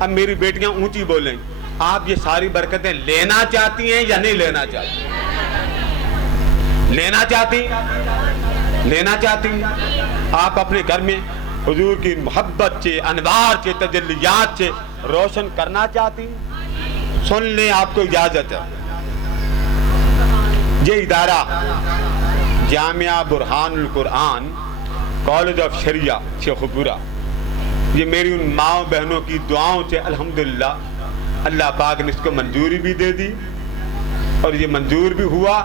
اب میری بیٹیاں اونچی بولیں, آپ یہ ساری برکتیں لینا چاہتی ہیں یا نہیں لینا چاہتی؟ لینا چاہتی؟ لینا چاہتی؟ آپ اپنے گھر میں حضور کی محبت سے, انوار سے, تجلیات سے روشن کرنا چاہتی؟ سن لیں, آپ کو اجازت ہے. یہ ادارہ جامعہ برہان القرآن کالج آف شریعہ شیخوپورہ, یہ میری ان ماؤں بہنوں کی دعاؤں سے الحمدللہ اللہ پاک نے اس کو منظوری بھی دے دی, اور یہ منظور بھی ہوا.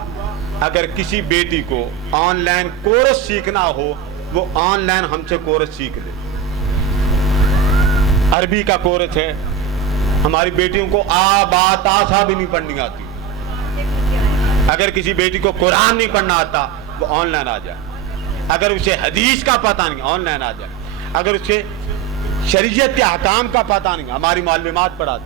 اگر کسی بیٹی کو آن لائن کورس سیکھنا ہو, وہ آن لائن ہم سے کورس سیکھ لے. عربی کا کورس ہے, ہماری بیٹیوں کو با تا سا بھی نہیں پڑھنی آتی. اگر کسی بیٹی کو قرآن نہیں پڑھنا آتا, وہ آن لائن آ جائے. اگر اسے حدیث کا پتہ نہیں, آن لائن آ جائے. اگر اسے شریعت کے احکام کا پتہ نہیں, ہماری معلومات پڑھاتی,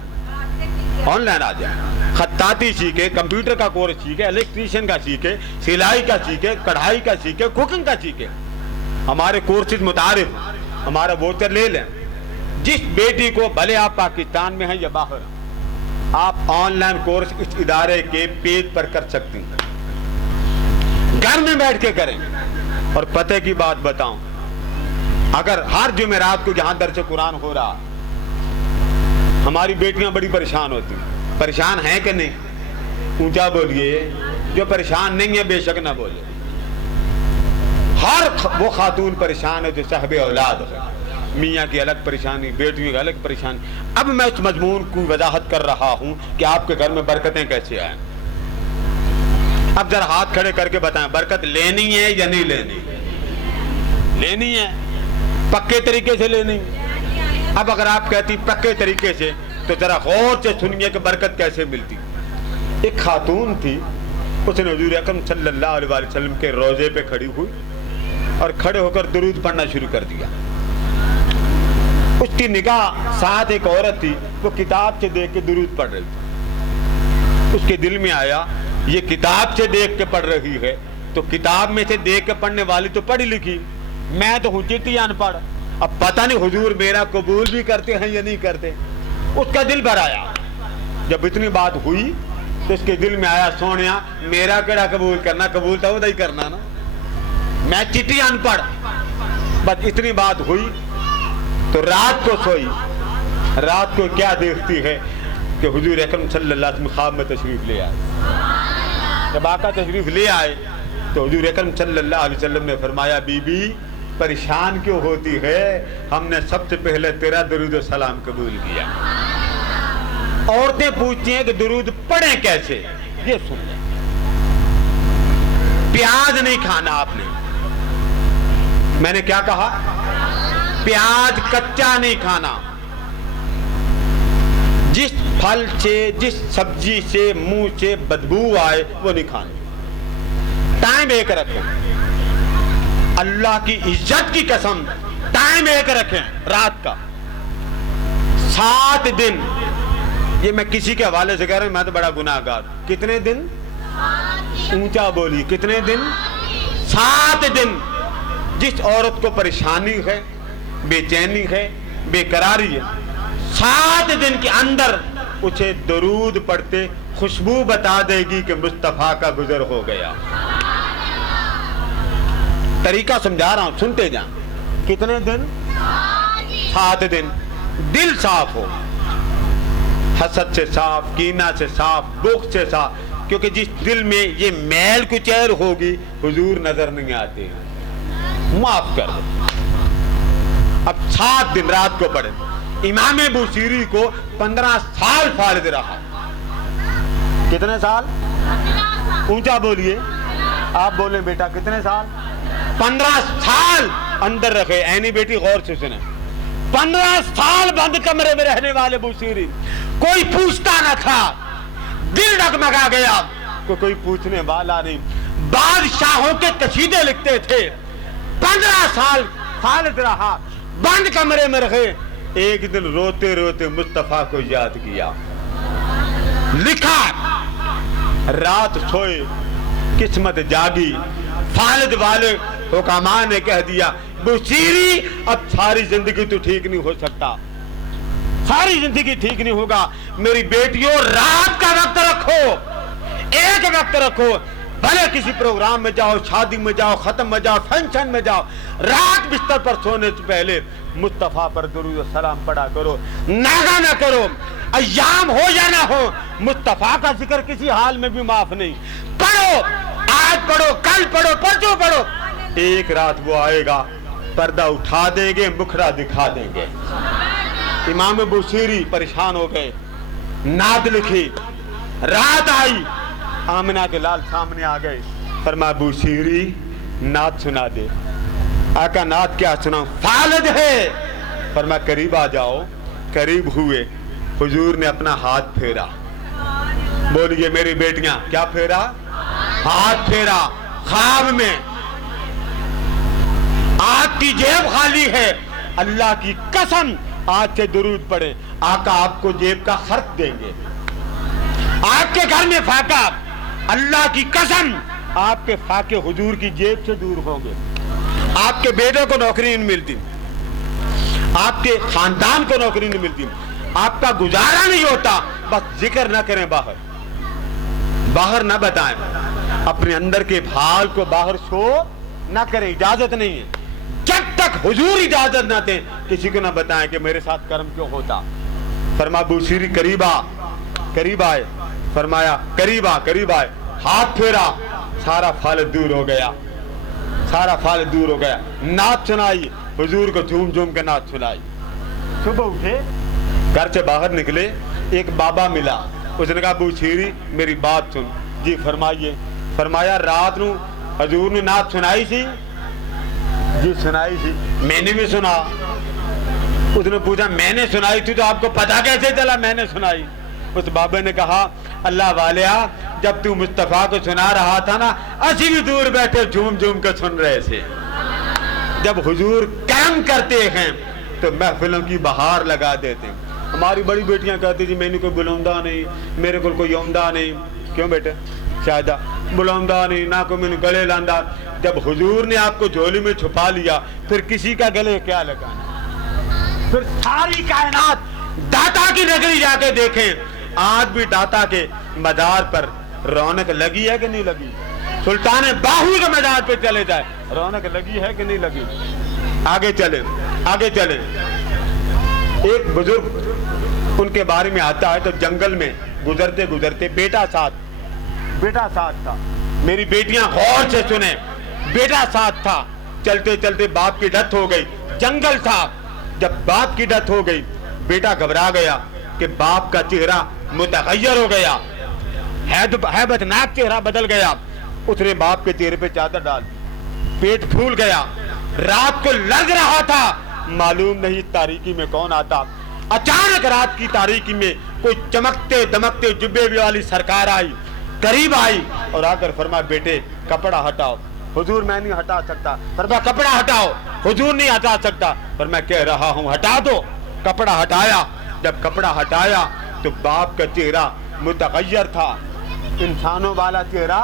آن لائن آ جائے. خطاطی سیکھے, کمپیوٹر کا کورس سیکھے, الیکٹریشین کا سیکھے, سلائی کا سیکھے, کڑھائی کا سیکھے, کوکنگ کا سیکھے. ہمارے کورسز متعارف, ہمارا ووچر لے لیں. جس بیٹی کو, بھلے آپ پاکستان میں ہیں یا باہر, آپ آن لائن کورس اس ادارے کے پیج پر کر سکتی ہیں, گھر میں بیٹھ کے کریں. اور پتہ کی بات بتاؤں, اگر ہر جمعرات کو یہاں درس قرآن ہو رہا, ہماری بیٹیاں بڑی پریشان ہوتی ہیں. پریشان ہیں کہ نہیں؟ اونچا بولیے. جو پریشان نہیں ہے بے شک نہ بولے. ہر وہ خاتون پریشان ہے جو صاحب اولاد ہے. میاں کی الگ پریشانی, بیٹیوں کی الگ پریشانی. اب میں اس مضمون کی وضاحت کر رہا ہوں کہ آپ کے گھر میں برکتیں کیسے آئیں. اب ذرا ہاتھ کھڑے کر کے بتائیں, برکت لینی ہے یا نہیں لینی؟ لینی ہے, پکے طریقے سے لینی. اب اگر آپ کہتی پکے طریقے سے, تو ذرا غور سے سنیے کہ برکت کیسے ملتی. ایک خاتون تھی, اس نے حضور اکرم صلی اللہ علیہ وسلم کے روضے پہ کھڑی ہوئی اور کھڑے ہو کر درود پڑھنا شروع کر دیا. اس کی نگاہ ساتھ ایک عورت تھی, وہ کتاب سے دیکھ کے درود پڑھ رہی تھی. اس کے دل میں آیا, یہ کتاب سے دیکھ کے پڑھ رہی ہے, تو کتاب میں سے دیکھ کے پڑھنے والی تو پڑھی لکھی, میں تو ہوں چٹی ان پڑھ. اب پتہ نہیں حضور میرا قبول بھی کرتے ہیں یا نہیں کرتے. اس کا دل بھر آیا. جب اتنی بات ہوئی تو اس کے دل میں آیا, سونیا میرا کیڑا قبول کرنا, قبول تو وہی کرنا نا, میں چٹی ان پڑھ. بس اتنی بات ہوئی تو رات کو سوئی. رات کو کیا دیکھتی ہے کہ حضور اکرم صلی اللہ علیہ وسلم خواب میں تشریف لے آئے. جب آقا تشریف لے آئے تو حضور اکرم صلی اللہ علیہ وسلم نے فرمایا, بی بی پریشان کیوں ہوتی ہے, ہم نے سب سے پہلے تیرا درود و سلام قبول کیا. عورتیں پوچھتی ہیں کہ درود پڑھیں کیسے, یہ سن لیں. پیاز نہیں کھانا آپ نے, میں نے کیا کہا, پیاز کچا نہیں کھانا. جس پھل سے, جس سبزی سے منہ سے بدبو آئے وہ نہیں کھانا. ٹائم ایک رکھیں, اللہ کی عزت کی قسم, ٹائم ایک رکھیں رات کا 7 دن. یہ میں کسی کے حوالے سے کہہ رہا ہوں, میں تو بڑا گناہ گار. کتنے دن؟ اونچا بولی, کتنے دن؟ 7 دن. جس عورت کو پریشانی ہے, بے چینی ہے, بے قراری ہے, 7 دن کے اندر اسے درود پڑھتے خوشبو بتا دے گی کہ مصطفیٰ کا گزر ہو گیا. طریقہ سمجھا رہا ہوں, سنتے جائیں. کتنے دن؟ 7 دن. دل صاف ہو, حسد سے صاف, کینہ سے صاف, بغض سے صاف, کیونکہ جس دل میں یہ میل کچیر ہوگی حضور نظر نہیں آتے ہیں. معاف کر دو. اب 7 دن رات کو پڑھیں. امام بوصیری کو 15 سال فالج رہا. کتنے سال؟ اونچا بولیے, آپ بولیں بیٹا, کتنے سال؟ 15 سال اندر رکھے. اینی بیٹی غور سے سنیں, 15 سال بند کمرے میں رہنے والے بوصیری, کوئی پوچھتا نہ تھا. دل ڈگمگا گیا, کوئی پوچھنے والا نہیں. بادشاہوں کے قصیدے لکھتے تھے. 15 سال خالد رہا, بند کمرے میں رہے. ایک دن روتے روتے مصطفیٰ کو یاد کیا, لکھا, رات سوئے, قسمت جاگی. خالد والے حکماء نے کہہ دیا, بوصیری اب ساری زندگی تو ٹھیک نہیں ہو سکتا, सारी जिंदगी ठीक नहीं होगा। मेरी बेटियों, रात का वक्त रखो, एक वक्त रखो, भले किसी प्रोग्राम में जाओ, शादी में जाओ, खत्म में जाओ, फंक्शन में जाओ, रात बिस्तर पर सोने से पहले मुस्तफा पर दुरूद और सलाम पढ़ा करो, नागा ना करो। अय्याम हो या ना हो, मुस्तफा का जिक्र किसी हाल में भी माफ नहीं। पढ़ो, आज पढ़ो, कल पढ़ो, परसों पढ़ो, एक रात वो आएगा, पर्दा उठा देंगे, मुखड़ा दिखा देंगे। इमाम बुसीरी परेशान हो गए, नात लिखी, रात आई, आमिना के लाल सामने आ गए, फरमाया बुसीरी नात सुना दे। आका नात क्या सुनाऊं? फालद है। फरमाया करीब आ जाओ। करीब हुए, हुजूर ने अपना हाथ फेरा। बोलिए मेरी बेटियां, क्या फेरा? हाथ फेरा। ख्वाब में आपकी जेब खाली है, अल्लाह की कसम आज से दुरूद पढ़े, आका आपको जेब का खर्च देंगे। आपके घर में फाका, अल्लाह की कसम आपके फाके हुजूर की जेब से दूर होंगे। आपके बेटे को नौकरी नहीं मिलती, आपके खानदान को नौकरी नहीं मिलती, आपका गुजारा नहीं होता। बस जिक्र ना करें, बाहर बाहर ना बताएं, अपने अंदर के भाल को बाहर शो ना करें, इजाजत नहीं है। जब तक हुजूर इजाजत ना दें, किसी को ना बताएं कि मेरे साथ कर्म क्यों होता। फरमा बुसीरी करीब आ, करीब आए, फरमाया करीब आ, करीब आए, हाथ फेरा, सारा फाल दूर हो गया, सारा फाल दूर हो गया। नात सुनाई, हुजूर को झूम झूम के नात सुनाई। सुबह उठे, घर से बाहर निकले, एक बाबा मिला, उसने कहा बुसीरी मेरी बात सुन। जी फरमाइए। फरमाया रात नू हुजूर ने नात सुनाई सी? जी सुनाई थी। मैंने भी सुना। उसने पूछा मैंने सुनाई थी तो आपको पता कैसे चला मैंने सुनाई? उस बाबे ने कहा अल्लाह वालिया, जब तू मुस्तफा को सुना रहा था ना, असी भी दूर बैठे झूम झूम के सुन रहे थे। जब हुजूर काम करते हैं तो महफिलों की बहार लगा देते हैं। हमारी बड़ी बेटियां कहती थी मैंने कोई बुलाऊंदा नहीं, मेरे को कोई आउंदा नहीं। क्यों बेटे? शायद बुलाऊंदा नहीं, ना कोई मैंने गले लांदा। जब हुजूर ने आपको झोली में छुपा लिया, फिर किसी का गले क्या लगाना? फिर सारी कायनात दाता की नगरी जाके देखें, आज भी दाता के मदार पर रौनक लगी है कि नहीं लगी? सुल्तान बाहू के मदार पे चले जाए, रौनक लगी है कि नहीं लगी? आगे चले, आगे चले। एक बुजुर्ग उनके बारे में आता है, तो जंगल में गुजरते गुजरते बेटा साथ था। मेरी बेटियां गौर से सुने, बेटा साथ था। चलते चलते बाप की डेथ हो गई, जंगल था। जब बाप की डेथ हो गई, बेटा घबरा गया कि बाप का चेहरा मुतगय्यर हो गया, हैबतनाक चेहरा बदल गया। उसने बाप के चेहरे पे चादर डाल दी, पेट फूल गया। रात को लग रहा था, मालूम नहीं तारीकी में कौन आता। अचानक रात की तारीकी में कोई चमकते दमकते जुब्बे वाली सरकार आई, करीब आई और आकर फरमाया बेटे कपड़ा हटाओ। हुजूर मैं नहीं हटा सकता। फरमाया कपड़ा हटाओ। हुजूर नहीं हटा सकता। पर मैं कह रहा हूं हटा दो। कपड़ा हटाया। जब कपड़ा हटाया तो बाप का चेहरा मुतगय्यर था, इंसानों वाला चेहरा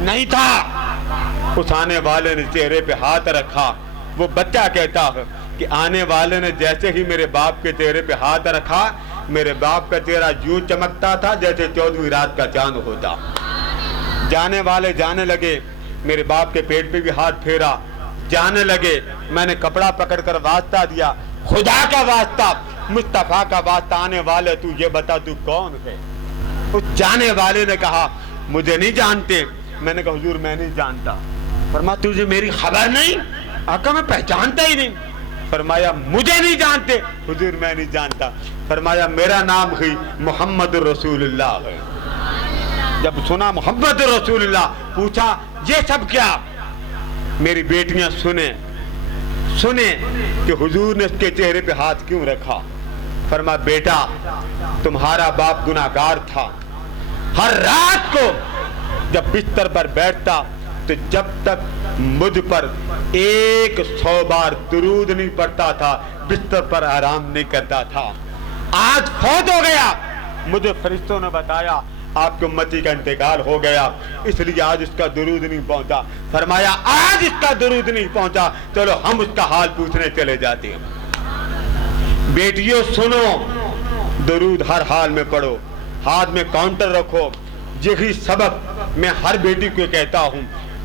नहीं था। उस आने वाले ने चेहरे पे हाथ रखा। वो बच्चा कहता है कि आने वाले ने जैसे ही मेरे बाप के चेहरे पे हाथ रखा, मेरे बाप का चेहरा यूं चमकता था जैसे 14वीं रात का चांद होता। जाने वाले जाने लगे, मेरे बाप के पेट पे भी हाथ फेरा, जाने लगे। मैंने कपड़ा पकड़कर वास्ता दिया, खुदा का वास्ता, मुस्तफा का वास्ता, आने वाले तू ये बता तू कौन है? उस जाने वाले ने कहा मुझे नहीं जानते। मैंने कहा हुजूर मैं नहीं जानता। फरमाया तुझे मेरी खबर नहीं? आका मैं पहचानता ही नहीं। फरमाया मुझे नहीं जानते? हुजूर मैं नहीं जानता। फरमाया मेरा नाम ही मोहम्मद रसूलुल्लाह है। जब सुना मोहम्मद रसूलुल्लाह, पूछा ये सब क्या? मेरी बेटियां सुने कि हुजूर ने उसके चेहरे पे हाथ क्यों रखा। फरमाया बेटा तुम्हारा बाप गुनाहगार था, हर रात को जब बिस्तर पर बैठता तो जब तक मुझ पर 100 बार दुरूद नहीं पढ़ता था, बिस्तर पर आराम नहीं करता था। आज फौत हो गया, मुझे फरिश्तों ने बताया आपके उम्मती का इंतकाल हो गया, इसलिए आज इसका दुरूद नहीं पहुंचा। फरमाया आज इसका दुरूद नहीं पहुंचा, चलो हम उसका हाल पूछने चले जाते हैं। बेटियों सुनो, दरूद हर हाल में पढ़ो, हाथ में काउंटर रखो। यही सबक मैं हर बेटी को कहता हूँ,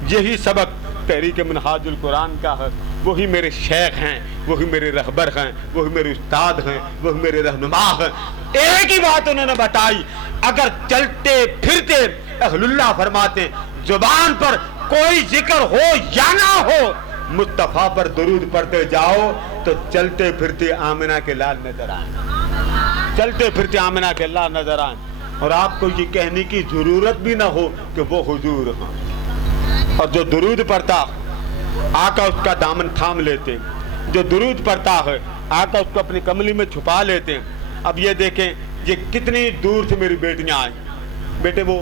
यही सबक तहरीक मिनहाजुल कुरान का है। वही मेरे शेख हैं, वही मेरे रहबर हैं, वही मेरे उस्ताद हैं, वही मेरे रहनुमा हैं। एक ही बात उन्होंने बताई, अगर चलते फिरते अहलुल्लाह फरमाते जुबान पर कोई जिक्र हो या ना हो, मुस्तफा पर दरूद पढ़ते जाओ तो चलते फिरते आमिना के लाल नजर आए, चलते फिरते आमिना के लाल नजर आए। और आपको ये कहने की जरूरत भी ना हो कि वो हुजूर हैं। और जो दरूद पढ़ता आका उसका दामन थाम लेते, जो दरूद पढ़ता है आका उसको अपनी कमली में छुपा लेते। अब ये देखें, ये कितनी दूर से मेरी बेटियां आई। बेटे वो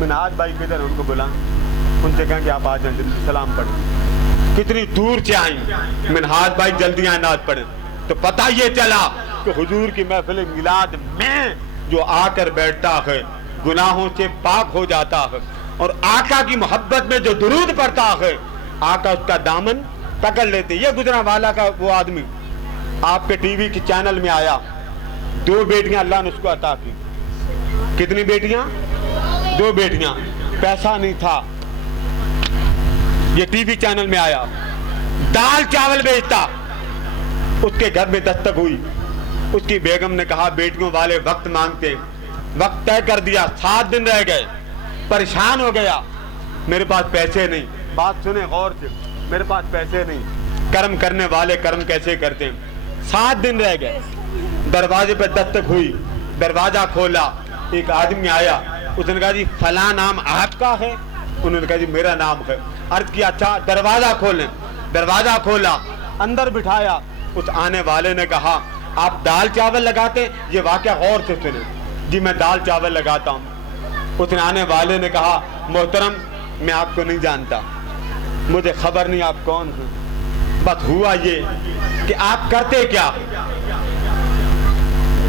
मिनहाज भाई किधर, उनको बुला, उनसे कहें कि आप आ जाएं, जल्दी सलाम पढ़ें। कितनी दूर से आई, मिनहाज भाई जल्दी आए नाज पढ़े। तो पता ये चला कि हुजूर की महफिल मिलाद में जो आकर बैठता है गुनाहों से पाक हो जाता है। और आका की मोहब्बत में जो दुरूद पढ़ता है आका उसका दामन पकड़ लेते। ये गुजरांवाला का वो आदमी आपके टीवी के चैनल में आया, 2 बेटियां अल्लाह ने उसको अता की। कितनी बेटियां? 2 बेटियां। पैसा नहीं था, ये टीवी चैनल में आया, दाल चावल बेचता। उसके घर में दस्तक हुई, उसकी बेगम ने कहा बेटियों वाले वक्त मांगते, वक्त तय कर दिया, 7 दिन रह गए, परेशान हो गया, मेरे पास पैसे नहीं। बात सुने गौर से, मेरे पास पैसे नहीं। कर्म करने वाले कर्म कैसे करते हैं। 7 दिन रह गए, दरवाजे पे दस्तक हुई, दरवाजा खोला, एक आदमी आया, उसने कहा जी फला नाम आपका है? उन्होंने कहा जी मेरा नाम है। अर्ज किया अच्छा दरवाजा खोलें, दरवाजा खोला, अंदर बिठाया। उस आने वाले ने कहा आप दाल चावल लगाते? ये वाकया गौर से सुने। जी मैं दाल चावल लगाता हूँ। उस आने वाले ने कहा मोहतरम मैं आपको नहीं जानता, मुझे खबर नहीं आप कौन हैं, बस हुआ ये कि आप करते क्या।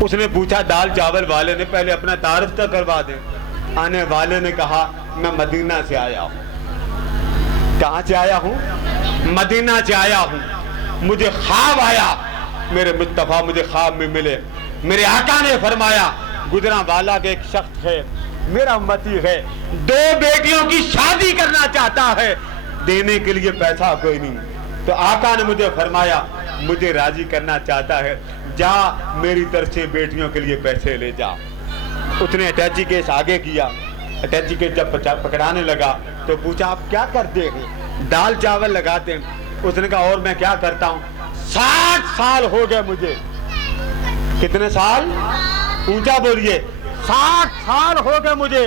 उसने पूछा दाल चावल वाले ने, पहले अपना तारुफ तो करवा दे। आने वाले ने कहा मैं मदीना से आया हूँ। कहाँ से आया हूँ? मदीना से आया हूँ। मुझे ख्वाब आया, मेरे मुस्तफा मुझे ख्वाब में मिले। मेरे आका ने फरमाया गुजरांवाला के एक शख्स है, मेरा उम्मती है, 2 बेटियों की शादी करना चाहता है, देने के लिए पैसा कोई नहीं। तो आका ने मुझे फरमाया मुझे राजी करना चाहता है, जा मेरी तरफ से बेटियों के लिए पैसे ले जा। उसने अटैची केस आगे किया। अटैची केस जब पकड़ाने लगा तो पूछा आप क्या करते हैं? दाल चावल लगाते हैं। उसने कहा और मैं क्या करता हूँ, 60 साल हो गए मुझे। कितने साल? ऊंचा बोलिए। 60 साल हो गए मुझे,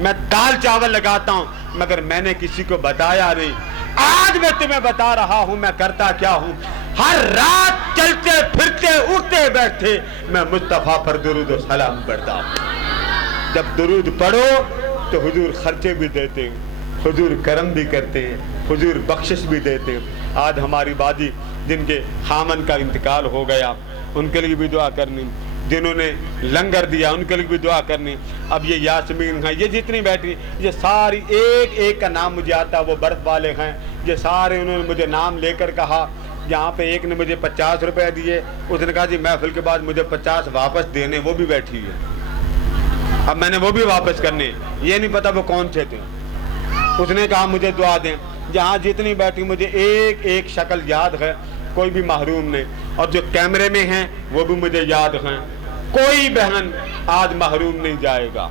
मैं दाल चावल लगाता हूँ, मगर मैंने किसी को बताया नहीं। आज मैं तुम्हें बता रहा हूँ मैं करता क्या हूँ। हर रात चलते फिरते उठते बैठते मैं मुस्तफा पर दुरूद और सलाम पढ़ता हूँ। जब दुरूद पढ़ो तो हुजूर खर्चे भी देते हैं, हुजूर करम भी करते हैं, हुजूर बख्शिश भी देते हैं। आज हमारी बाजी जिनके खामन का इंतकाल हो गया उनके लिए भी दुआ करनी, जिन्होंने लंगर दिया उनके लिए भी दुआ करनी। अब ये यासमीन हैं, ये जितनी बैठी, ये सारी एक एक का नाम मुझे आता, वो बर्फ वाले हैं, ये सारे उन्होंने मुझे नाम लेकर कहा। यहाँ पे एक ने मुझे 50 रुपए दिए, उसने कहा जी महफिल के बाद मुझे 50 वापस देने, वो भी बैठी है। अब मैंने वो भी वापस करने, ये नहीं पता वो कौन से थे। उसने कहा मुझे दुआ दें। जहाँ जितनी बैठी मुझे एक एक शक्ल याद है, कोई भी महरूम नहीं। और जो कैमरे में हैं वो भी मुझे याद हैं, कोई बहन आज महरूम नहीं जाएगा।